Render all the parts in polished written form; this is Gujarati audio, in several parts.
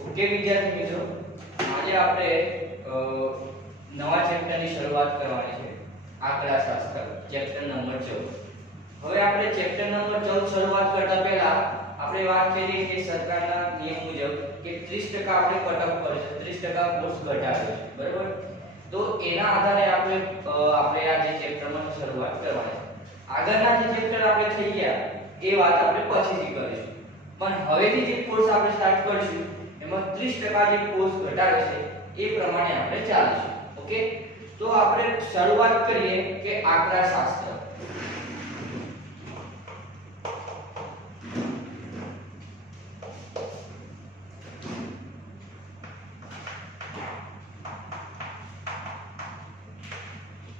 ઓકે વિદ્યાર્થી મિત્રો, આજે આપણે નવા ચેપ્ટરની શરૂઆત કરવાની છે, આંકડાશાસ્ત્ર ચેપ્ટર નંબર 14. હવે આપણે ચેપ્ટર નંબર 14 શરૂઆત કરતા પહેલા આપણે વાત કરી કે સરકારના નિયમ મુજબ કે 30% આપણે કટ ઓફ કરે છે, 30% કોર્સ ઘટાડે છે, બરાબર? તો એના આધારે આપણે આ જે ચેપ્ટરમાં શરૂઆત કરવાની છે. આગળના જે ચેપ્ટર આપણે થઈ ગયા એ વાત આપણે પછીથી કરીશું, પણ હવેથી જે કોર્સ આપણે સ્ટાર્ટ કરીશું એમાં 30% જે કોર્સ ઘટાડે છે એ પ્રમાણે આપણે ચાલીશું. ઓકે, તો આપણે શરૂઆત કરીએ કે આંકડાશાસ્ત્ર.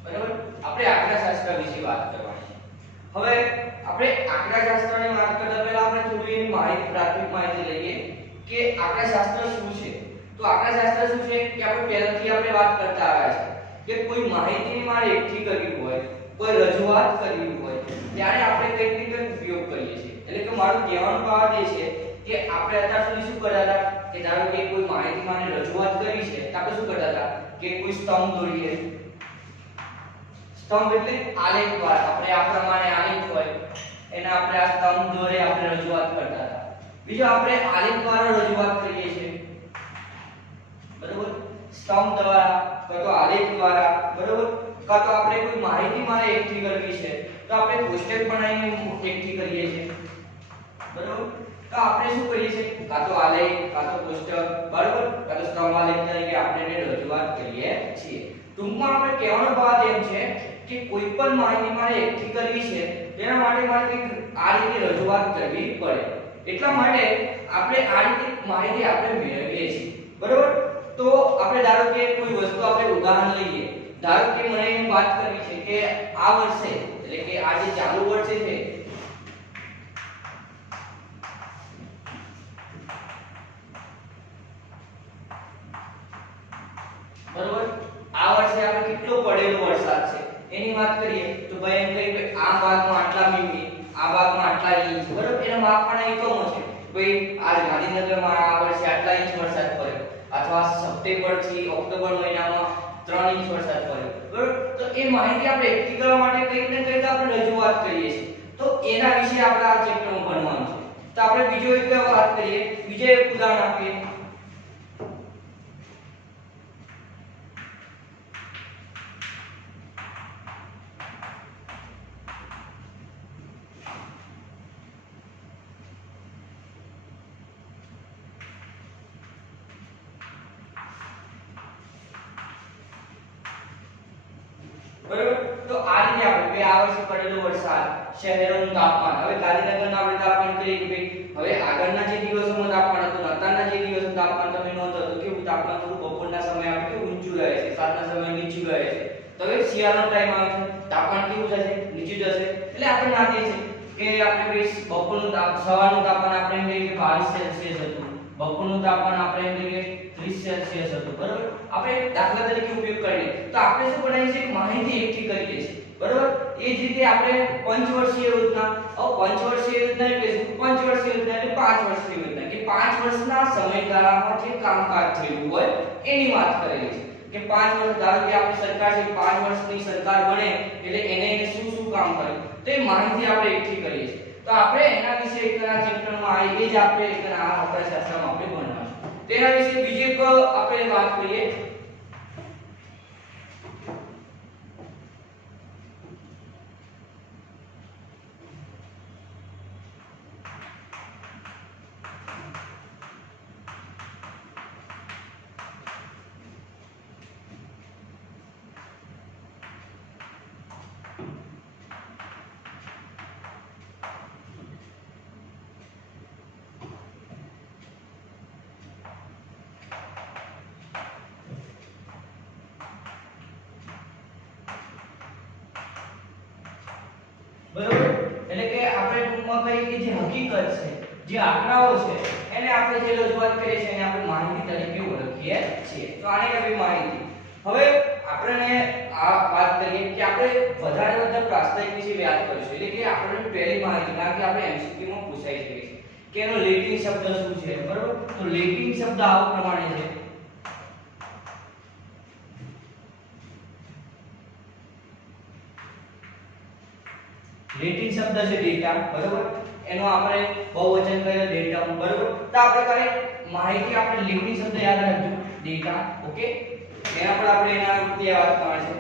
બરાબર, આપણે આંકડાશાસ્ત્ર વિશે વાત કરવાની છે. હવે આપણે આંકડાશાસ્ત્રની વાત કરતા પહેલા આપણે થોડી એની માહિતી, પ્રાથમિક માહિતી લઈએ કે આંકડાશાસ્ત્ર શું છે. તો આંકડાશાસ્ત્ર શું છે કે આપણે પહેલાથી આપણે વાત કરતા આવ્યા છે કે કોઈ માહિતીની મારે એકઠી કરવી હોય, કોઈ રજૂઆત કરવી હોય ત્યારે આપણે કંઈક ને કંઈક ઉપયોગ કરીએ છીએ. એટલે કે મારું કહેવાનો ભાવ એ છે કે આપણે અત્યાર સુધી શું કરતા હતા કે ધારો કે કોઈ માહિતી મારે રજૂઆત કરવી છે તો આપણે શું કરતા હતા કે કોઈ સ્તંભ દોરીએ. સ્તંભ એટલે આલેખ દ્વારા આપણે આ પ્રમાણે આલેખ હોય એના આપણે આ સ્તંભ દોરે આપણે રજૂઆત કરતા હતા. બીજો આપણે આલેખ દ્વારા રજૂઆત કરીએ છીએ, બરોબર? સ્તંભ દ્વારા કાં તો આલેખ દ્વારા, બરોબર? કાં તો આપણે કોઈ માહિતી મારે એકઠી કરવી છે તો આપણે કોષ્ટક બનાવીને એકઠી કરીએ છીએ, બરોબર? તો આપણે શું કરીએ છીએ કાં તો આલેખ કાં તો કોષ્ટક, બરોબર? કાં તો સ્તંભ આલેખ તરીકે આપણે એને રજૂઆત કરીએ છીએ. ટૂંકમાં આપણે કહેવાનો ભાવ એમ છે કે કોઈ પણ માહિતી મારે એકઠી કરવી છે તેના માટે મારે કંઈક આ રીતે રજૂઆત કરવી પડે. એટલા માટે આપણે આ રીતે માહિતી આપણે મેળવીએ છીએ, બરોબર? તો આપણે ધારો કે કોઈ વસ્તુ આપણે ઉદાહરણ લઈએ. ધારો કે મને એમ વાત કરવી છે કે આ વર્ષે એટલે કે આ જે ચાલુ વર્ષે છે બરોબર, આ વર્ષે આપણે કેટલો પડેલો વરસાદ છે એની વાત કરીએ તો ભાઈ એમ કહીએ કે આ ભાગમાં આટલા મીમી, આ ભાગમાં આટલા ઇંચ, બરોબર? એના માપવાના એકમો છે. ભાઈ આ ગાંધીનગરમાં આ વર્ષે આટલા ઇંચ વરસાદ પડ્યો અથવા સપ્ટેમ્બર થી ઓક્ટોબર મહિનામાં 3 ઇંચ વરસાદ પડ્યો, બરોબર? તો એ માહિતી આપણે એકઠી કરવા માટે કંઈક ને કંઈક આપણે રજૂઆત કરીએ છીએ. તો એના વિશે આપણે આ ચેપ્ટરમાં ભણવાનું છે. તો આપણે બીજો એક વાત કરીએ, બીજો એક ઉદાહરણ આપીએ. બરોબર, તો આ રીતે આપણે કે આ વર્ષે પડેલો વરસાદ, શહેરોનું તાપમાન. હવે ગાંધીનગરના આપણે તાપમાન કરીએ કે ભાઈ હવે આગળના જે દિવસોમાં તાપમાન હતું, અત્યારના જે દિવસોનું તાપમાન તમે નોંધો તો કેવું તાપમાન થોડું બપોરના સમયે આપણે કેવું ઊંચું રહે છે, સાંજના સમયે નીચું રહે છે. તો હવે શિયાળાનો ટાઈમ આવે છે, તાપમાન કેવું જશે? નીચું જશે. એટલે આપણે નાખીએ છીએ કે આપણે ભાઈ બપોરનું સવારનું તાપમાન આપણે એમ કહીએ કે 22 સેલ્સિયસ હતું, બપોરનું તાપમાન આપણે એમ કહીએ 30 સેલ્સિયસ હતું, બરોબર? આપણે દાખલા તરીકે ઉપયોગ કરીએ તો આપણે શું બનાવીએ છીએ માહિતી એકઠી કરીએ છીએ, બરોબર? એ જ રીતે આપણે પંચવર્ષીય યોજના, પંચવર્ષીય યોજના એટલે શું? પંચવર્ષીય યોજના એટલે 5 વર્ષની યોજના કે 5 વર્ષના સમયગાળામાં જે કામકાજ થયું હોય એની વાત કરેલી છે કે 5 વર્ષ, ધારો કે આપણી સરકાર છે 5 વર્ષની સરકાર બને એટલે એને શું શું કામ કર્યું તો એ માહિતી આપણે એકઠી કરીએ છીએ. તો આપણે એના વિશે એકના ચેપ્ટરમાં આવી એ જ આપણે એકના આ અર્થશાસ્ત્રમાં આપણે ભણવાનું. તેના વિશે બીજી એક આપણે વાત કરીએ. બરોબર, એટલે કે આપણે ટૂંકમાં કહીએ કે જે હકીકત છે, જે આંકડાઓ છે એને આપણે જે રજૂઆત કરીએ છીએ એને આપણે માહિતી તરીકે ઓળખીએ છીએ. તો આને કહેવાય માહિતી. હવે આપણે આ વાત કરીએ કે આપણે વધારે પ્રાસ્તાવિક વિશે વાત કરીશું. એટલે કે આપણે પહેલી માહિતી, કારણ કે આપણે MCQ માં પૂછાઈ શકે છે કે એનો લેટિન શબ્દ શું છે, બરોબર? તો લેટિન શબ્દ આવો પ્રમાણે છે. લેટિન શબ્દ છે ડેટા, બરોબર? એનો આપણે બહુવચન કરીએ ડેટમ, બરોબર? તો આપણે કરે માહિતી, આપણે લેટિન શબ્દ યાદ રાખજો ડેટા, ઓકે? એના પર આપણે એના વિશે વાત કરવાની છે.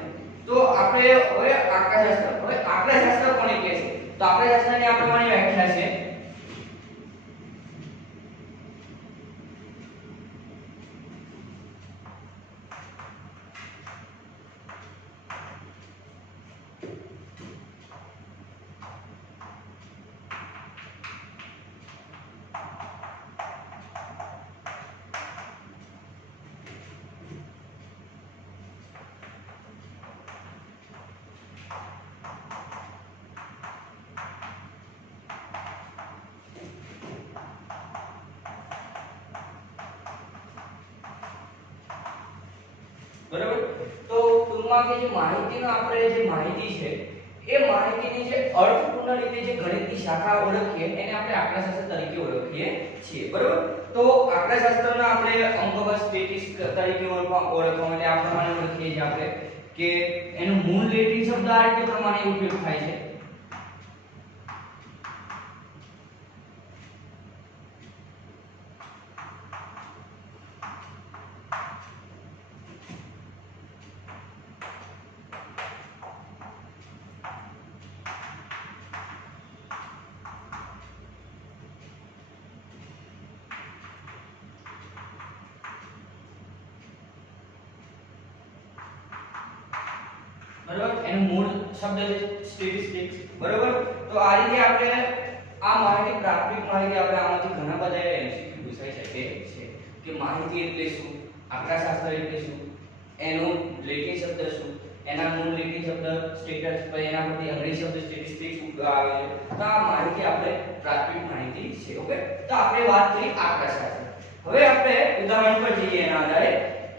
તો આપણે હવે આંકડાશાસ્ત્ર કોને કહે છે? તો આંકડાશાસ્ત્રની આ પ્રમાણે વ્યાખ્યા છે. બરાબર? તો ટૂંકમાં કે જે માહિતીનો આપણે જે માહિતી છે એ માહિતીની જે અર્થપૂર્ણ રીતે જે ગણિતની શાખા ઓળખીએ એને આપણે આંકડાશાસ્ત્ર તરીકે ઓળખીએ છીએ, બરાબર? તો આંકડાશાસ્ત્રના આપણે અંકગત સ્ટેટિસ્ટિક્સ તરીકે ઓળખવા માટે આ પ્રમાણે ઓળખીએ છીએ આપણે કે એનું મૂળ લેટિન શબ્દ આ રીતે પ્રમાણે ઉપયોગ થાય છે. બરાબર? એનું મૂળ શબ્દ છે સ્ટેટિસ્ટિક્સ, બરાબર? તો આ રીતે આપણે આ માહિતી, પ્રાથમિક માહિતી આપણે આમાંથી ઘણા બધા એમસીક્યુ પૂછાઈ શકે છે કે માહિતી એટલે શું, આંકડાશાસ્ત્ર એટલે શું, એનો લેટિન શબ્દ શું, એના મૂળ લેટિન શબ્દ સ્ટેટસ, પછી એના પરથી અંગ્રેજી શબ્દ સ્ટેટિસ્ટિક્સ આવે છે. તો આ માહિતી આપણે પ્રાથમિક માહિતી છે, ઓકે? તો આપણે વાત કરી આંકડાશાસ્ત્ર. હવે આપણે ઉદાહરણ પર જઈએ એના આધારે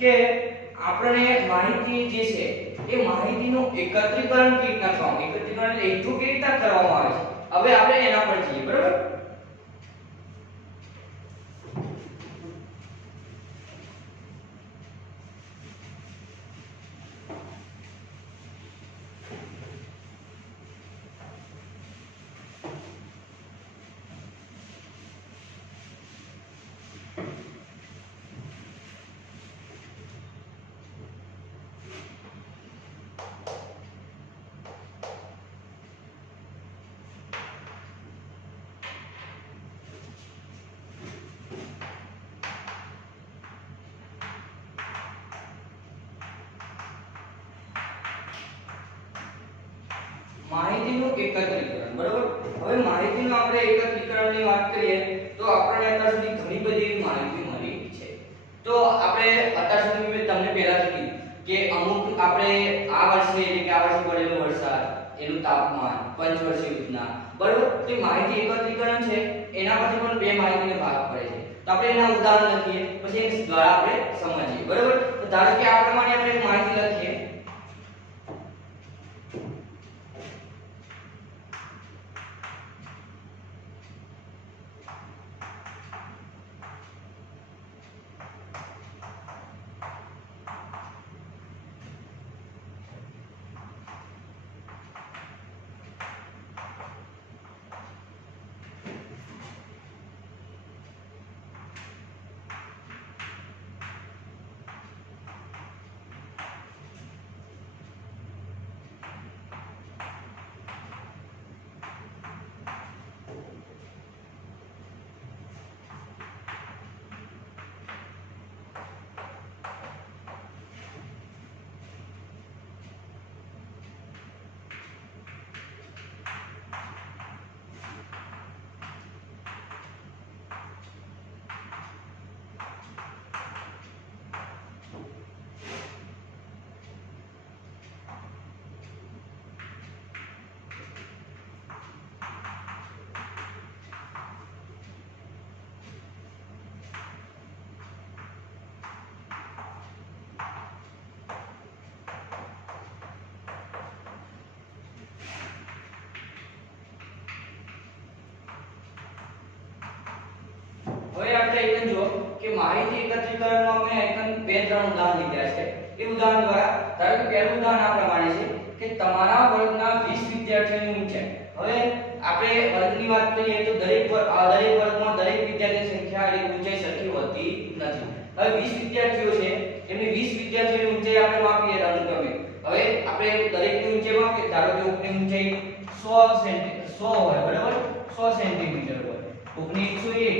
કે આપણે માહિતી જે છે એ માહિતીનું એકત્રીકરણ કેવી રીતના કરવાનું, એકત્રીકરણ એટલે એકઠું કેવી રીતના કરવામાં આવે છે. હવે આપણે એના પર જઈએ, બરાબર? માહિતીનું એકત્રીકરણ, બરાબર? હવે માહિતીનું આપણે એકત્રીકરણની વાત કરીએ તો આપણને અત્યાર સુધી ઘણી બધી એવી માહિતી મળી છે. તો આપણે અત્યાર સુધી મેં તમને પહેલા જ કીધું કે અમુક આપણે આ વર્ષે એટલે કે આ વર્ષે પડેલો વરસાદ, એનું તાપમાન, પંચવર્ષીય યોજના, બરાબર? તે માહિતી એકત્રીકરણ છે એના પછી પણ બે માહિતીને ભાગ પડે છે. તો આપણે એના ઉદાહરણ લખીએ, પછી એની દ્વારા આપણે સમજીએ, બરાબર? તો ધારો કે આ પ્રમાણે આપણે એક માહિતી લખીએ. માહિતી એકત્રીકરણમાં મેં આઈકન બે ત્રણ ઉદાહરણ લીધા છે. એ ઉદાહરણ દ્વારા ધારો કે પહેલું ઉદાહરણ આ પ્રમાણે છે કે તમારા વર્ગના 20 વિદ્યાર્થીઓની ઊંચાઈ. હવે આપણે વર્ગની વાત કરીએ તો દરેક વર્ગમાં દરેક વિદ્યાર્થીની સંખ્યા એટલે ઊંચાઈ સરખી હોતી નથી. હવે 20 વિદ્યાર્થીઓ છે, એમની 20 વિદ્યાર્થીઓની ઊંચાઈ આપણે માપીએ અનુક્રમે. હવે આપણે દરેકની ઊંચાઈ માપીએ. ધારો કે ઉપરની ઊંચાઈ 100 હોય, બરાબર, 100 સેન્ટીમીટર હોય, ઉપની 101.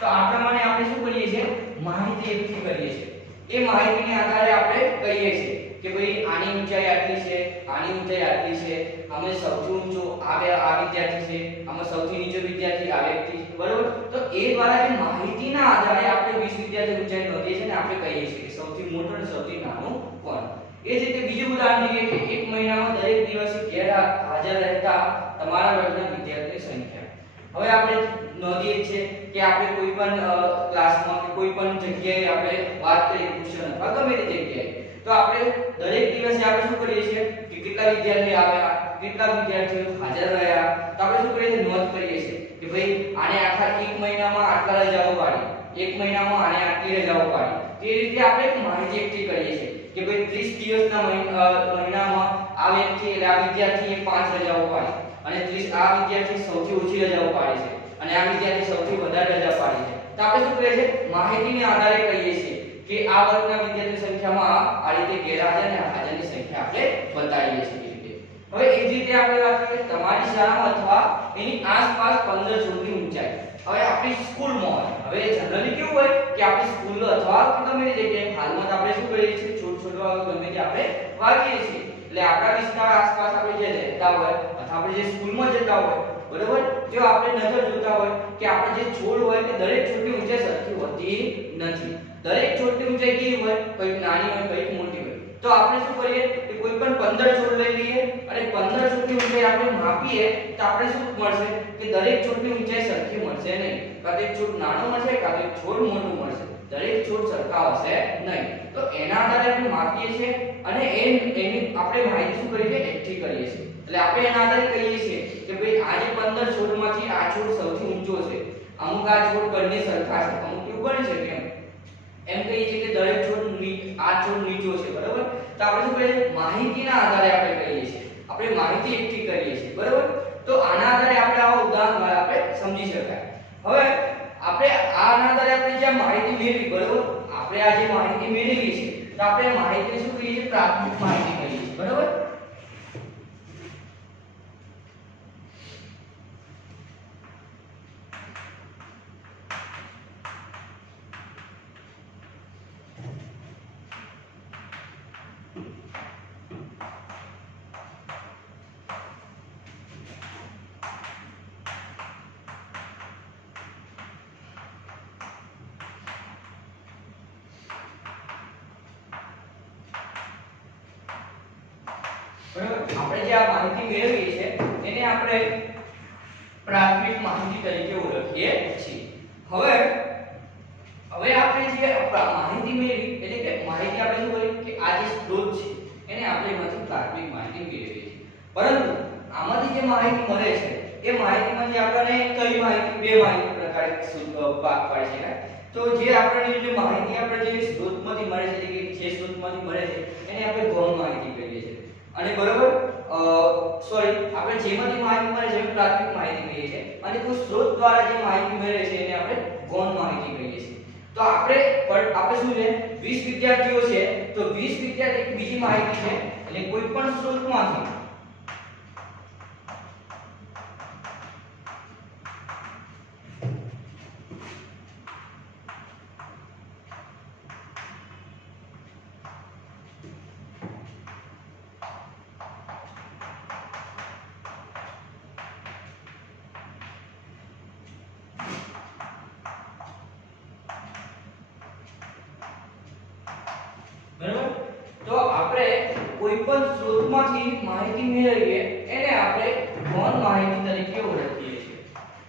તો આ પ્રમાણે આપણે શું કરીએ છીએ, માહિતી એકઠી કરીએ છીએ. એ માહિતીને આધારે આપણે કહીએ છીએ કે ભાઈ આની ઊંચાઈ આટલી છે, આની ઊંચાઈ આટલી છે, આમે સૌથી ઊંચો આ વિદ્યાર્થી છે, આમાં સૌથી નીચો વિદ્યાર્થી આ વ્યક્તિ છે, બરાબર. તો એ દ્વારા જે માહિતીના આધારે આપણે 20 વિદ્યાર્થી ઊંચાઈ નોંધીએ છીએ ને આપણે કહીએ છીએ કે સૌથી મોટો અને સૌથી નાનો કોણ. એ જ રીતે બીજું ઉદાહરણ લઈએ કે એક મહિનામાં દરેક દિવસે ગેરહાજર રહેતા તમારા વર્ગના વિદ્યાર્થીની સંખ્યા. હવે આપણે નોંધીએ છીએ કે આપણે કોઈ પણ ક્લાસમાં કે કોઈ પણ જગ્યાએ આપણે વાત કરીએ ટ્યુશન અથવા ગમે તે જગ્યાએ, તો આપણે દરેક દિવસે આપણે શું કરીએ છીએ કે કેટલા વિદ્યાર્થીઓ આવ્યા, કેટલા વિદ્યાર્થીઓ હાજર રહ્યા, તો આપણે શું કરીએ છીએ, નોંધ કરીએ છીએ કે ભાઈ આને આખા એક મહિનામાં આટલા રજાઓ પાડી, એક મહિનામાં આને આટલી રજાઓ પાડી. તે રીતે આપણે એક માહિતી એકઠી કરીએ છીએ કે ભાઈ 30 દિવસના મહિનામાં આ વ્યક્તિ એટલે આ વિદ્યાર્થીએ 5 રજાઓ પાડી અને 30 આ વિદ્યાર્થી સૌથી ઓછી રજાઓ પાડી છે અને આ વિદ્યાર્થી સૌથી વધારે રજા પાડી છે. તો આપણે શું કરીએ છીએ, માહિતીના આધારે કહીએ છીએ કે આ વર્ગના વિદ્યાર્થી સંખ્યામાં આ રીતે ગેરહાજર અને હાજરની સંખ્યા આપણે બતાવીએ છીએ. હવે એ જ રીતે આપણે વાત કરીએ તમારી શાળામાં અથવા એની આસપાસ 15 છોડની ઊંચાઈ. હવે આપણી સ્કૂલમાં હોય, હવે જનરલી કેવું હોય કે આપણી સ્કૂલ અથવા ગમે તે જગ્યાએ હાલમાં આપણે શું કરીએ છીએ, છોડ છોડવા ગમે તે આપણે વાવીએ છીએ. એટલે આપણા વિસ્તાર આસપાસ આપણે જે રહેતા હોય અથવા આપણે જે સ્કૂલમાં જતા હોય, બરોબર, જો આપણે નજર જોતા હોય કે આપણે જે છોડ હોય કે દરેક છોડની ઊંચાઈ સરખી હોતી નથી. દરેક છોડની ઊંચાઈ કેવી હોય, કંઈક નાની હોય, કંઈક મોટી હોય. તો આપણે શું કરીએ કે કોઈ પણ 15 છોડ લઈ લઈએ અને 15 છોડની ઊંચાઈ આપણે માપીએ તો આપણે શું મળશે કે દરેક છોડની ઊંચાઈ સરખી મળશે નહીં. કાં તો એક છોડ નાનો મળશે, કાં તો એક છોડ મોટો મળશે. દરેક છોડ સરખા હશે નહીં. તો એના આધારે આપણે માપીએ છીએ અને એની આપણે માહિતી શું કરીએ છીએ, એકઠી કરીએ છીએ. એટલે આપણે એના આધારે કહીએ છીએ કે ભાઈ આ જે 15 છોડમાંથી આ છોડ સૌથી ઊંચો છે, અમુક આ છોડ બંને સરખા છે, અમુક એવું બની શકે એમ કહીએ છીએ કે દરેક છોડ આ છોડ નીચો છે, બરાબર. તો આપણે શું કરીએ, માહિતીના આધારે આપણે કહીએ છીએ, આપણે માહિતી એકઠી કરીએ છીએ, બરાબર. તો આના આધારે આપણે આવા ઉદાહરણ દ્વારા આપણે સમજી શકાય. હવે આપણે આના આધારે આપણે જે માહિતી મેળવી, બરાબર, આપણે આ જે માહિતી મેળવી છે તો આપણે માહિતીને શું કહીએ છીએ, પ્રાથમિક માહિતી કહીએ છીએ, બરાબર. આપણે જે આ માહિતી મેળવીએ છે એને આપણે પ્રાથમિક માહિતી તરીકે ઓળખીએ છીએ. હવે આપણે જે માહિતી મેળવી એટલે કે માહિતી આપણે શું કરીએ કે આ જે સ્ત્રોત છે એને આપણે એમાંથી પ્રાથમિક માહિતી મેળવીએ છીએ. પરંતુ આમાંથી જે માહિતી મળે છે એ માહિતીમાંથી આપણને કઈ માહિતી, બે માહિતી પ્રકારે ભાગ પાડી શકાય. તો જે આપણને જે માહિતી આપણે જે સ્ત્રોતમાંથી મળે છે કે જે સ્ત્રોતમાંથી મળે છે એને આપણે ગૌણ માહિતી કહીએ છીએ. અને બરોબર આપણે જેમાંથી માહિતી મળે છે એને પ્રાથમિક માહિતી કહીએ છીએ અને કોઈ સ્ત્રોત દ્વારા જે માહિતી મળે છે એને આપણે ગૌણ માહિતી કહીએ છીએ. તો આપણે શું છે, 20 વિદ્યાર્થીઓ છે તો 20 વિદ્યાર્થી બીજી માહિતી છે એટલે કોઈ પણ સ્ત્રોતમાંથી બરાબર. તો આપણે કોઈ પણ સ્ત્રોતમાંથી માહિતી મેળવીએ એને આપણે ગૌણ માહિતી તરીકે ઓળખીએ છીએ.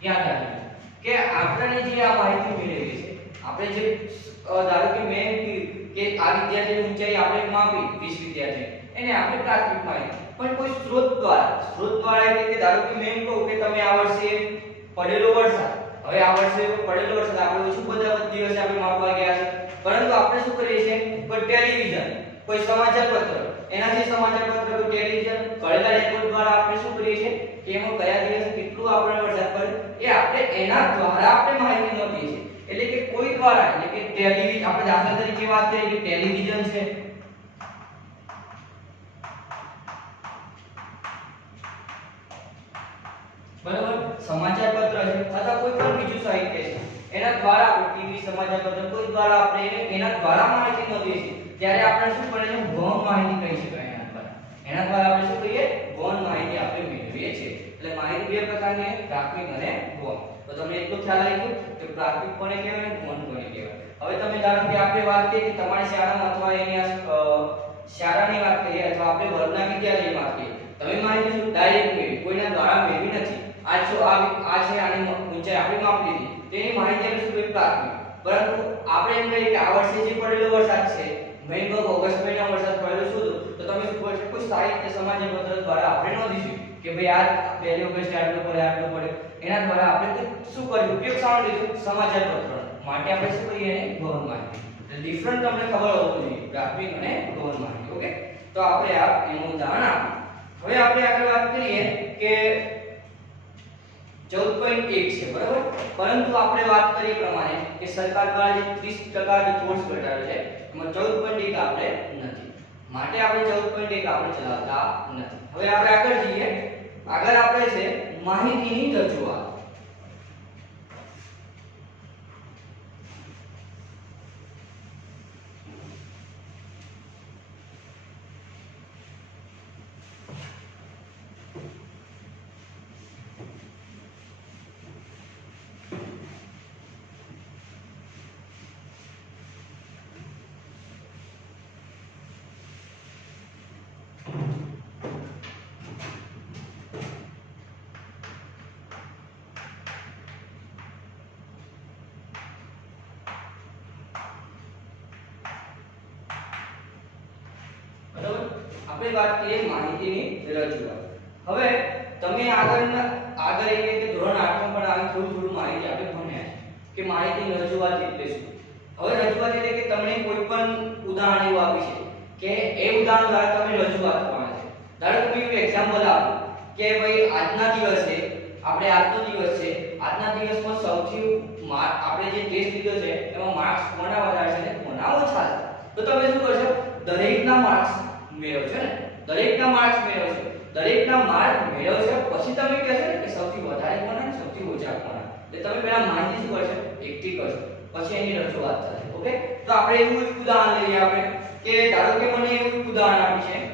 યાદ રાખજો કે આપણે જે આ માહિતી મેળવી છે, આપણે જે ધારો કે મેં કે આ વિદ્યાર્થીની ઊંચાઈ આપણે માપી 20 વિદ્યાર્થી, એને આપણે પ્રાથમિક માહિતી. પણ કોઈ સ્ત્રોત દ્વારા એટલે કે ધારો કે મેં કહું કે તમે આ વર્ષે પડેલો વરસાદ, હવે આ વર્ષે પડેલો વરસાદ આપણે ઓછું બધા દિવસે આપણે માપવા ગયા છે, પરંતુ આપણે શું કરીએ છીએ, કોઈ ટેલિવિઝન, કોઈ સમાચાર પત્ર, એનાથી સમાચાર પત્ર, કોઈ ટેલિવિઝન કરેલા રેકોર્ડ દ્વારા આપણે શું કરીએ છીએ કે એમાં કયા દિવસે કેટલું આપણે વરસાદ પડે એ આપણે એના દ્વારા આપણે માહિતી નોંધીએ છીએ. એટલે કે કોઈ દ્વારા, એટલે કે ટેલિવિઝન, આપણે દાખલા તરીકે વાત કરીએ કે ટેલિવિઝન છે, બરાબર, સમાચાર પત્ર છે અથવા કોઈ પણ બીજું સાહિત્ય છે, એના દ્વારા આપણે ટીવી, સમાચાર પત્ર, કોઈ દ્વારા આપણે એના દ્વારા માહિતી નોંધીએ છીએ, ત્યારે આપણે શું કરે છે, ગૌણ માહિતી કહી શકાય. એના દ્વારા આપણે શું કહીએ, ગૌણ માહિતી આપણે મેળવીએ છીએ. એટલે માહિતી બે પ્રકારની છે, પ્રાથમિક અને ગૌણ. તો તમને એટલું ખ્યાલ આવી ગયો કે પ્રાથમિક કોને કહેવાય અને ગૌણ કોને કહેવાય. હવે તમે ધારો કે આપણે વાત કરીએ કે તમારી શાળામાં અથવા એની શાળાની વાત કરીએ અથવા આપણે વર્ગના વિદ્યાલયની વાત કરીએ, તમે માહિતી શું ડાયરેક્ટ મેળવી, કોઈના દ્વારા મેળવી નથી. આ જો આ છે, આની ઊંચાઈ આપણે માપી લીધી, તેની માહિતી આપણે શું કરી, પ્રાથમિક. પરંતુ આપણે એમ કહીએ કે આ વર્ષે જે પડેલો વરસાદ છે, મે ઓગસ્ટ મહિનામાં વરસાદ પડેલો શોધો, તો તમે શું કરશો, કોઈ સાહિત્ય સમાચાર પત્ર દ્વારા આપણે નોંધીશું કે ભાઈ આ 1 ઓગસ્ટ આટલો પડે, આટલો પડે. એના દ્વારા આપણે શું કર્યું, ઉપયોગ શાનો લીધો, સમાચાર પત્ર માટે આપણે શું કરીએ, એને ગૌણ માહિતી. એટલે ડિફરન્ટ તમને ખબર હોવું જોઈએ, પ્રાથમિક અને ગૌણ માહિતી. ઓકે, તો આપણે આ એનું ઉદાહરણ આપ્યું. હવે આપણે આગળ વાત કરીએ કે 14.1 છે, બરાબર, પરંતુ આપણે વાત કરી પ્રમાણે કે સરકાર દ્વારા જે 30% રિપોર્ટ્સ ઘટાડ્યો છે, એમાં 14.1 આપણે નથી, માટે આપણે 14.1 આપણે ચલાવતા નથી. હવે આપણે આગળ જઈએ. આગળ આપણે છે માહિતીની રજૂઆત. આપણે વાત કરીએ માહિતીની રજૂઆત. હવે તમે આગળ એટલે કે ધોરણ 8 માં પણ થોડું માહિતી આપણે ભણ્યા છે કે માહિતીની રજૂઆત એટલે શું. હવે રજૂઆત એટલે કે તમને કોઈ પણ ઉદાહરણ એવું આપી છે કે એ ઉદાહરણ દ્વારા તમે રજૂઆત કરવાના છે. ધારો કે હું એક્ઝામ્પલ આપું કે ભાઈ આજના દિવસે, આપણે આજનો દિવસ છે, આજના દિવસમાં સૌથી આપણે જે ટેસ્ટ લીધો છે એમાં માર્ક્સ કોના વધારે છે અને કોના ઓછા છે. તો તમે શું કરશો, દરેકના માર્ક્સ મેળવશો ને, દરેકના માર્ક્સ મેળવશો, દરેકના માર્ક મેળવશો, પછી તમે કહેશો કે સૌથી વધારે કોના અને સૌથી ઓછા કોના. એટલે તમે પહેલા માહિતી શું કરશો, એકઠી કરશો, પછી એની રજૂઆત થશે. ઓકે, તો આપણે એવું એક ઉદાહરણ લઈએ આપણે કે ધારો કે મને એવું એક ઉદાહરણ આપ્યું છે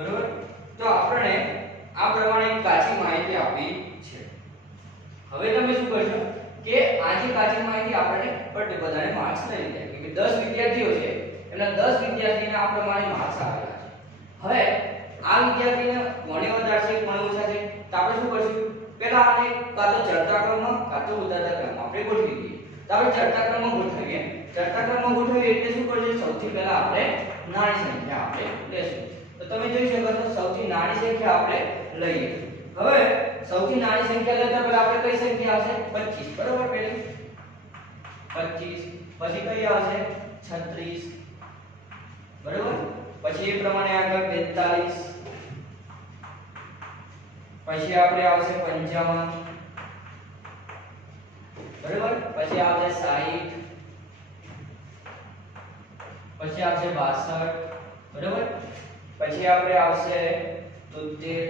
બરોબર. તો આપણે આ પ્રમાણે કાચી માહિતી આપી છે. હવે તમે શું કરશો કે આ જે કાચી માહિતી આપણને બધાને માર્ક્સ લઈ લીધા કે 10 વિદ્યાર્થીઓ છે, એના 10 વિદ્યાર્થીને આ પ્રમાણે માર્ક્સ આપેલા છે. હવે આ વિદ્યાર્થીને કોને વધારે છે કોને ઓછા છે, તો આપણે શું કરશું, પહેલા આપણે કાં તો ચડતા ક્રમમાં કાં તો ઉતરતા ક્રમમાં આપણે ગોઠવી દઈએ. તો આપણે ચડતા ક્રમમાં ગોઠવીએ. ચડતા ક્રમમાં ગોઠવીએ એટલે શું કરશે, સૌથી પહેલા આપણે નાની સંખ્યા આપણે લેશું. તો તમે જોઈ શકો છો સૌથી નાની સંખ્યા આપણે લઈએ. હવે સૌથી નાની સંખ્યા લેતા પહેલા આપણે કઈ સંખ્યા આવશે, 25, બરોબર. પહેલી 25, પછી કઈ આવશે 36, બરોબર. પછી એ પ્રમાણે આગળ 42, પછી આપણે આવશે 55, બરાબર, પછી આવશે 60, પછી આવશે 62, બરાબર, પછી આપણે આવશે 73,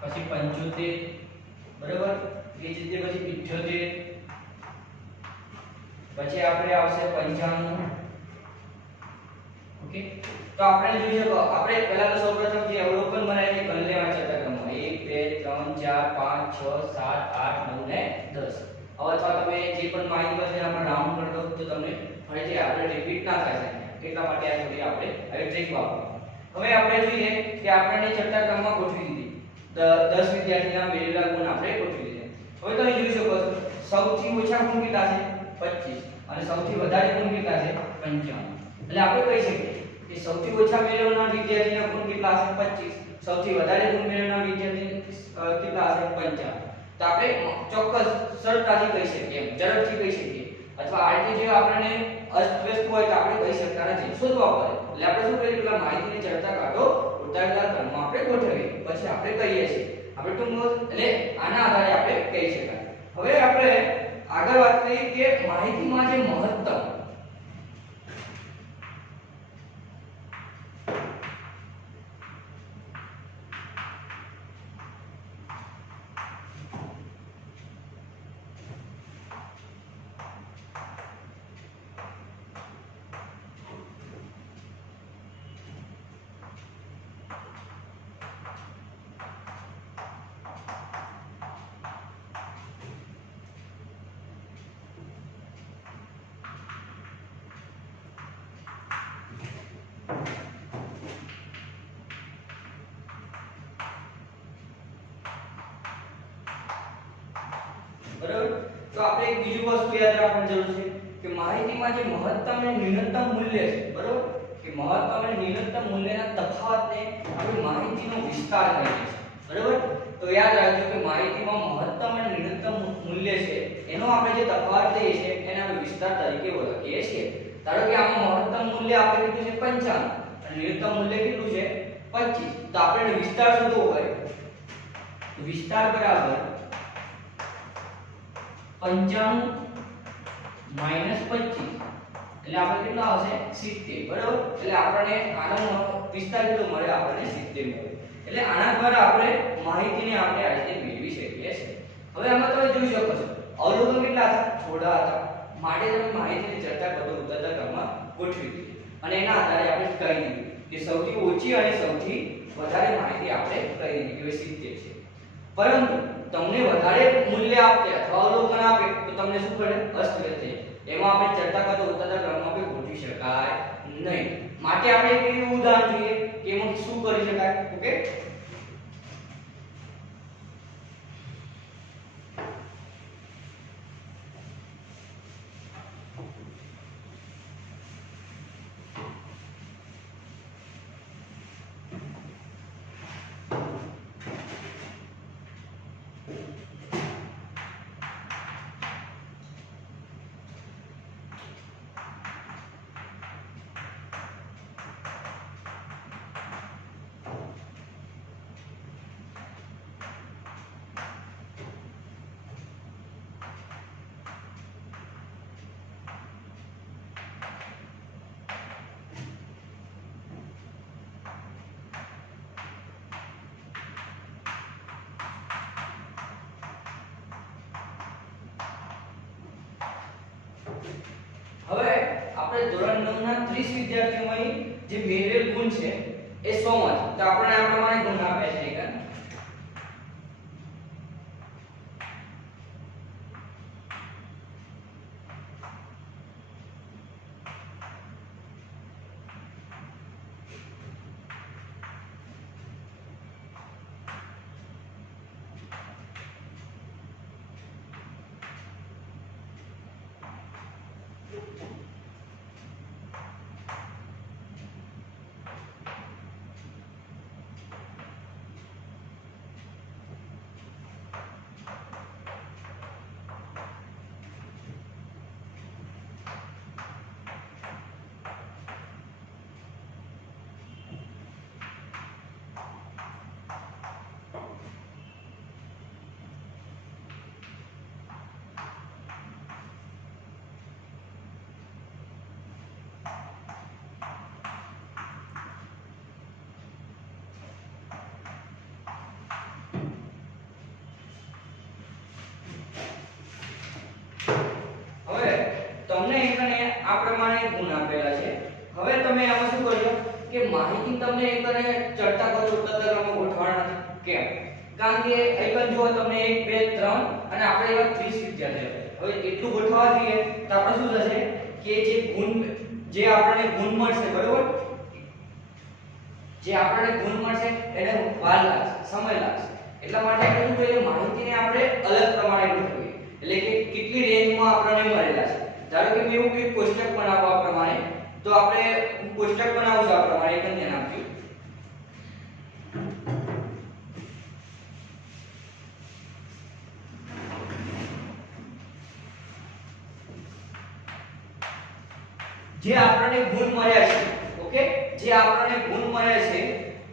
પછી 75, બરાબર, એ જ રીતે પછી 78, પછી આપણે આવશે 95. ઓકે, તો આપણે જોઈ શકો, આપણે પહેલા તો સૌપ્રથમ જે અવલોકન બનાવીએ કે ગણ લેવા ચર્ચા ક્રમમાં 1 2 3 4 5 6 7 8 9 ને 10. હવે અથવા તમે જે પણ માહિતી પર તેના પર રાઉન્ડ કરી દો તો તમને ફરીથી આપણે રિપીટ ના થાય છે, એટલા માટે આ થોડી આપણે હવે ટ્રીક વાપરીએ. હવે આપણે જોઈએ કે આપણને ચર્ચા ક્રમમાં ગોઠવી દીધી 10 વિદ્યાર્થીના મેળવેલા ગુણ આપણે ગોઠવી દીધા. હવે તમે જોઈ શકો છો સૌથી ઓછા ગુણ કેટલા છે 25 અને સૌથી વધારે ગુણ કેટલા છે 55. એટલે આપણે કહી શકીએ કે સૌથી ઓછા મેળવનાર વિદ્યાર્થીના ગુણ કેટલા હશે 25, સૌથી વધારે ગુણ મેળવનાર વિદ્યાર્થી કેટલા હશે 55. તો આપણે ચોક્કસ સરળતાથી કહી શકીએ, ઝડપથી કહી શકીએ, અથવા આ રીતે જે આપણને અસ્તવ્યસ્ત હોય તો આપણે કહી શકતા નથી, શોધવા પડે. એટલે આપણે શું કરીએ, પેલા માહિતીની ચર્ચા કાઢો ઉતારતા ક્રમમાં આપણે ગોઠવીએ, પછી આપણે કહીએ છીએ. આપણે ટૂંકમાં એટલે આના આધારે આપણે કહી શકાય. હવે આપણે આગળ વાત કરીએ કે માહિતીમાં જે મહત્તમ બરાબર, તો આપણે એક બીજું વસ્તુ યાદ રાખવાની જરૂર છે કે માહિતીમાં જે મહત્તમ અને ન્યૂનતમ મૂલ્ય છે, બરાબર, કે મહત્તમ અને ન્યૂનતમ મૂલ્યના તફાવતને આપણે માહિતીનો વિસ્તાર કહીએ છીએ. બરાબર, તો યાદ રાખજો કે માહિતીમાં મહત્તમ અને ન્યૂનતમ મૂલ્ય છે એનો આપણે જે તફાવત લઈએ છીએ એને આપણે વિસ્તાર તરીકે ઓળખીએ છીએ. ધારો કે આમાં મહત્તમ મૂલ્ય આપણે કેટલું છે 55 અને ન્યૂનતમ મૂલ્ય કેટલું છે 25, તો આપણે વિસ્તાર શોધવો હોય તો વિસ્તાર બરાબર 95 માઈનસ 25 એટલે આપણે કેટલા આવશે 70. બરાબર, એટલે આપણને આનો વિસ્તાર કેટલો મળે, આપણને 70 મળે. એટલે આના દ્વારા આપણે માહિતીને આપણે આ રીતે મેળવી શકીએ છીએ. હવે આમાં તમે જોઈ શકો છો અવલોકન કેટલા હતા, થોડા હતા, માટે તમે માહિતીની ચર્ચા કરતો ઉતરતા ક્રમમાં ગોઠવી દીધી અને એના આધારે આપણે કહી દીધું કે સૌથી ઓછી અને સૌથી વધારે માહિતી આપણે કહી દીધી કે 70 છે. પરંતુ તમને વધારે મૂલ્ય આપે અથવા અવલોકન આપે તો તમને શું કરે, અસ્તવ્યસ્ત થઈ. એમાં આપણે ચર્ચા કરતો ઉતરતા ક્રમમાં આપણે ગોઠવી શકાય નહીં. માટે આપણે એક એવું ઉદાહરણ જોઈએ કે એમાં શું કરી શકાય. ઓકે, હવે આપણે ધોરણ 9 ના 30 વિદ્યાર્થીઓમાં જે મેળવેલ ગુણ છે એ 100 માં છે. તો આપણે આ પ્રમાણે ગુણ આપ્યા છે. એક હવે તમને એકને આ પ્રમાણે ગુણ આપેલા છે. હવે તમે આમાં શું કરજો કે માહિતી તમને એકને ચડતા કરો તત્વમાં ગોઠવવાના નથી. કેમ? કારણ કે એકન જો તમને 1 2 3 અને આપણે એવા 30 વિદ્યાર્થીઓ. હવે એટલું ગોઠવવા જોઈએ તો આપણે શું થશે કે જે આપણને ગુણ મળશે, બરોબર, જે આપણને ગુણ મળશે એને વાર લાગશે, સમય લાગશે. એટલા માટે આપણે શું કરીએ, માહિતીને આપણે અલગ પ્રમાણે ગોઠવીએ. એટલે કે કેટલી રેન્જમાં આપણને મળેલા છે. ધારો કે મેં એવું કીધું કોષ્ટક બનાવો આ પ્રમાણે, તો આપણે કોષ્ટક બનાવશું આ પ્રમાણે, એકમ ધ્યાન આપજો. જે આપણને ગુણ મળ્યા છે, ઓકે, જે આપણને ગુણ મળ્યા છે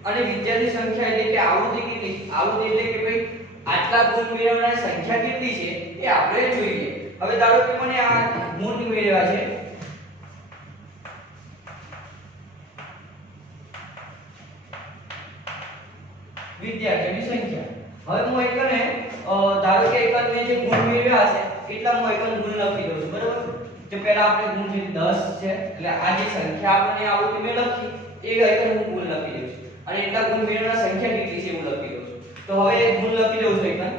અને વિદ્યાર્થી સંખ્યા એટલે કે આવૃત્તિ કેટલી, આવૃત્તિ એટલે કે ભાઈ આટલા ગુણ મેળવનારની સંખ્યા કેટલી છે એ આપણે જોઈએ. હવે ધારો કે મને આ ગુણ મેળવ્યા છે, વિદ્યાર્થીઓની સંખ્યા. હવે હું એકને ધારો કે એકન મેં જે ગુણ મેળવ્યા છે એટલા હું એકન ગુણ લખી દઉં છું, બરાબર. તો પહેલા આપણે ગુણ જે 10 છે એટલે આ જે સંખ્યા આપણને આવૃત્તિ મેં લખી એ એકન હું ગુણ લખી દઉં છું અને એટલા ગુણ મેળવનાર સંખ્યા કેટલી છે એવું લખી દઉં છું. તો હવે એક ગુણ લખી દઉં છું એકન.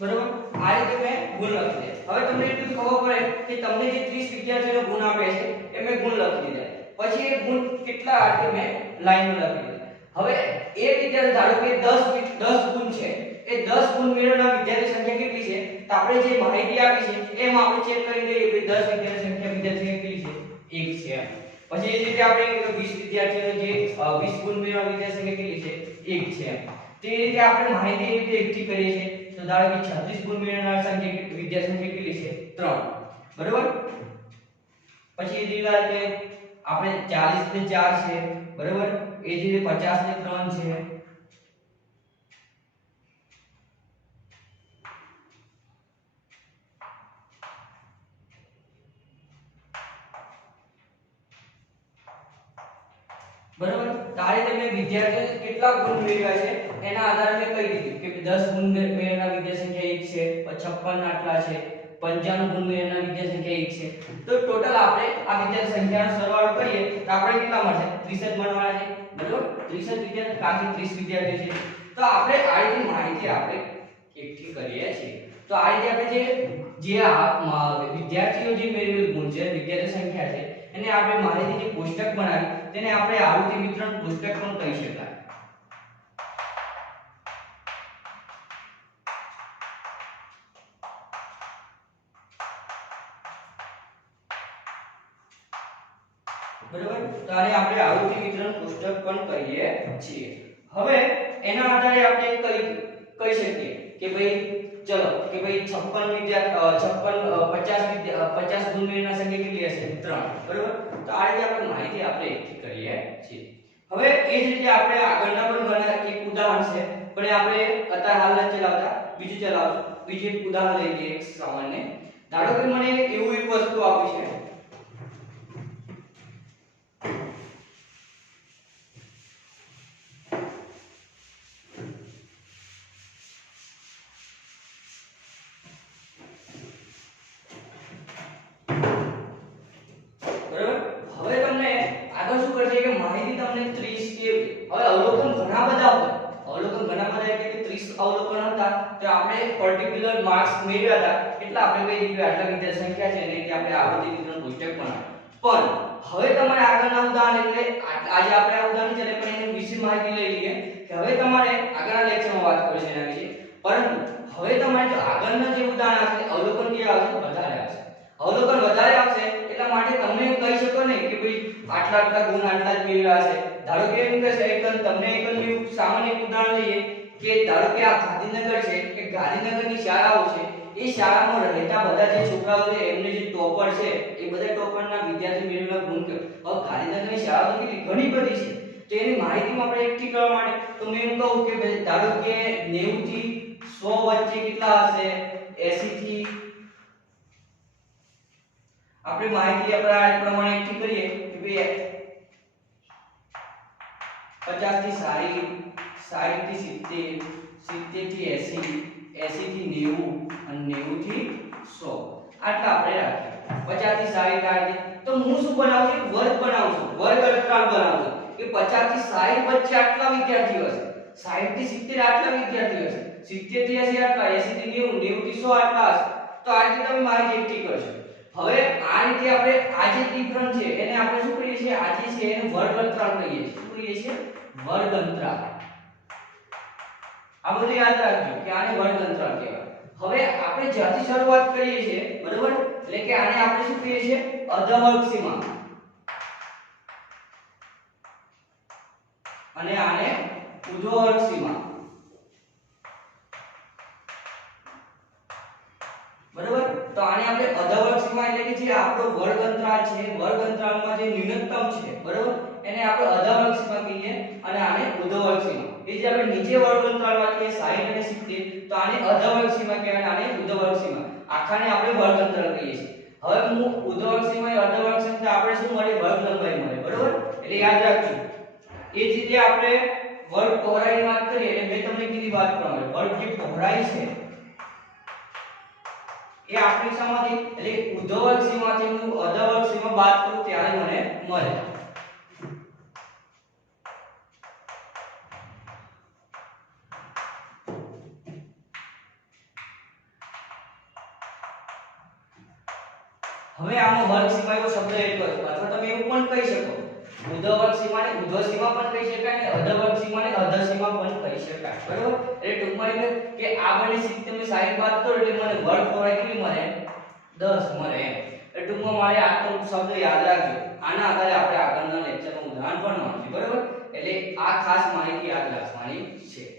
બરોબર, આ રીતે મેં ગુણ લખી દે. હવે તમને એટલું ખબર પડે કે તમને જે 30 વિદ્યાર્થીઓનો ગુણ આપે છે એ મેં ગુણ લખી દીધા. પછી એ ગુણ કેટલા આ મેં લાઈનમાં લખી દીધા. હવે એ વિદ્યાર્થી ધારો કે 10 ગુણ છે, એ 10 ગુણ મેળવનાર વિદ્યાર્થી સંખ્યા કેટલી છે તો આપણે જે માહિતી આપી છે એમાં આપણે ચેક કરી દઈએ કે 10 વિદ્યાર્થી સંખ્યા કેટલી છે, 1 છે. પછી એ જ રીતે આપણે 20 વિદ્યાર્થીઓનો જે 20 ગુણ મેળવનાર વિદ્યાર્થી સંખ્યા કેટલી છે, 1 છે. તો એ રીતે આપણે માહિતી એ રીતે એકઠી કરીએ છીએ. તો ધારો કે 36 ગુણ મેળવનાર સંખ્યા વિદ્યાર્થી સંખ્યા કેટલી છે, 3, બરોબર. પછી એ જ રીતે આપણે 40 ને 4 છે, બરોબર. એ જ રીતે 50 ને 3 છે. બરોબર. તારે તમે વિદ્યાર્થીઓ કેટલા ગુણ મેળવ્યા છે એના આધારે મેં કહી દીધું કે 10 ગુણ મેળવનાર વિદ્યાર્થી સંખ્યા 1 છે, 56 આટલા છે, 55 ગુણ મેળવનાર વિદ્યાર્થી સંખ્યા 1 છે. તો ટોટલ આપણે આ વિદ્યાર્થી સંખ્યાનો સરવાળો કરીએ તો આપણે કેટલા મળશે, 30 જ મળવાના છે, બરોબર. 30 વિદ્યાર્થી, કારણ કે 30 વિદ્યાર્થીઓ છે. તો આપણે આ રીતે માહિતી આપણે એકઠી કરીએ છીએ. તો આ રીતે આપણે જે વિદ્યાર્થીઓ જે મેળવેલ ગુણ છે, વિદ્યાર્થી સંખ્યા છે, એને આપણે માહિતી જે કોષ્ટક બનાવી તેને આપણે આવૃત્તિ વિતરણ કોષ્ટક પણ કહી શકાય. બરોબર. તો આને આપણે આવૃત્તિ વિતરણ કોષ્ટક પણ કહીએ છીએ. હવે એના આધારે આપણે કહી શકીએ કે ભાઈ ચલો કે ભાઈ 56 50 ગુણ મેળવનાર સંખ્યા કેટલી હશે, 3, બરોબર. તો આ રીતે આપણે માહિતી આપણે એકઠી કરીએ છીએ. હવે એ જ રીતે આપણે આગળના પણ ઘણા એક ઉદાહરણ છે, પણ આપણે અત્યારે હાલ નથી ચલાવતા, બીજું ચલાવશું. બીજું એક ઉદાહરણ લઈ લઈએ, એક સામાન્ય. ધારો કે મને એવું એક વસ્તુ આપી છે, માહિતી તમને 30 કે હવે અવલોકન ઘણા બધા હોય, અવલોકન ઘણા બધા એટલે કે 30 અવલોકન હતા તો આપણે પર્ટિક્યુલર માર્ક્સ મેળવ્યા હતા એટલે આપણે કહી દીધું આટલા વિદ્યાર્થી સંખ્યા છે એટલે કે આપણે આવૃત્તિ વિતરણ કોષ્ટક બનાવ્યું. પણ હવે તમારે આગળના ઉદાહરણ એટલે આજે આપણે આ ઉદાહરણ છે પણ એની વિશે માહિતી લઈ લઈએ કે હવે તમારે આગળના લેક્ચરમાં વાત કરીશું એના વિશે. પરંતુ હવે તમારે જો આગળના જે ઉદાહરણ આવશે અવલોકન કેવા આવશે, વધારે આવશે. અવલોકન વધારે આવશે એટલા માટે તમને એમ કહી શકો ને કે ભાઈ આટલા ગુણ આટલા જ મેળવ્યા છે. ધારો કે એમ કહેશે એકન તમને એકન સામાન્ય ઉદાહરણ લઈએ કે ધારો કે આ ગાંધીનગર છે, કે ગાંધીનગરની શાળાઓ છે, એ શાળામાં રહેતા બધા જે છોકરાઓ છે એમને જે ટોપર છે એ બધા ટોપરના વિદ્યાર્થી મેળવેલા ગુણ કે હવે ગાંધીનગરની શાળાઓ તો કેટલી ઘણી બધી છે, તો એની માહિતીમાં આપણે એકઠી કરવા માટે તો મેં એમ કહું કે ભાઈ ધારો કે 90 થી 100 વચ્ચે કેટલા હશે, 80 થી આપણે માહિતી આપણે આ પ્રમાણે એકઠી કરીએ કે ભાઈ 50 થી 60, 60 થી 70, 70 થી 80, 80 થી 90 અને 90 થી 100 આટલા આપણે રાખીએ. 50 થી 60 રાખીએ તો હું શું બનાવું છું, વર્ગ બનાવું છું, વર્ગ અંતરાલ બનાવું છું કે 50 થી 60 વચ્ચે આટલા વિદ્યાર્થીઓ હશે, 60 થી 70 આટલા વિદ્યાર્થીઓ હશે, 70 થી 80 આટલા, 80 થી 90, 90 થી 100 આટલા હશે. તો આ રીતે તમે માહિતી એકઠી કરશો. હવે આ રીતે આપણે આ જે ડિફરન્સ છે એને આપણે શું કરીએ છીએ, આ જે છે એને વર્ગ અંતરાલ કહીએ છીએ. શું કહીએ છીએ? વર્ગ અંતરાલ. આ બધું યાદ રાખજો કે આને વર્ગ અંતરાલ કહેવાય. હવે આપણે જ્યાંથી શરૂઆત કરીએ છીએ બરોબર, એટલે કે આને આપણે શું કહીએ છીએ, અર્ધવર્ગ સીમા, અને આને ઉર્ધ્વવર્ગ સીમા. બરોબર, તો આને આપણે અર્ધવર્ગ સીમા એટલે કે જે આપણો વર્ગ અંતરાલ છે, વર્ગ અંતરાલમાં જે ન્યૂનતમ છે બરોબર, એને આપણે અર્ધવર્ગ સીમા કહીએ, અને આને ઉર્ધ્વવર્ગ સીમા. એ જે આપણે નીચે વર્ગ અંતરાલ વાળીએ 60 અને 70, તો આને અર્ધવર્ગ સીમા કહેવાય, આને ઉર્ધ્વવર્ગ સીમા. આખાને આપણે વર્ગ અંતરાલ કહીએ છીએ. હવે હું ઉર્ધ્વવર્ગ સીમા અને અર્ધવર્ગ સીમા આપણે શું મળે, વર્ગ લંબાઈ મળે બરોબર. એટલે યાદ રાખજો. એ જ રીતે આપણે વર્ગ પહોળાઈની વાત કરીએ એટલે મેં તમને કીધી વાત પ્રમાણે વર્ગ જે પહોળાઈ છે એ આપણી સીમાથી એટલે ઉર્ધ્વવર્ગ સીમાથી હું અર્ધવર્ગ સીમા બાદ કરું ત્યારે મને મળે. હવે આમાં વર્ગ સીમા એવો શબ્દ એટલો છે, અથવા તમે એવું પણ કહી શકો ઉર્ધ્વવર્ગ સીમાને ઉર્ધ્વ સીમા પણ કહી શકાય અને અર્ધવર્ગ સીમાને અર્ધ સીમા પણ કહી શકાય બરોબર. એટલે ટૂંકમાં એટલે કે આ બંને સીધી તમે 60 બાદ કરો એટલે મને વર્ગ પહોળાઈ કેટલી મળે, 10 મળે એમ. એટલે ટૂંકમાં મારે આ તો શબ્દ યાદ રાખજો. આના આધારે આપણે આગળના લેક્ચરમાં ઉદાહરણ પણ વાંચીએ બરોબર. એટલે આ ખાસ માહિતી યાદ રાખવાની છે.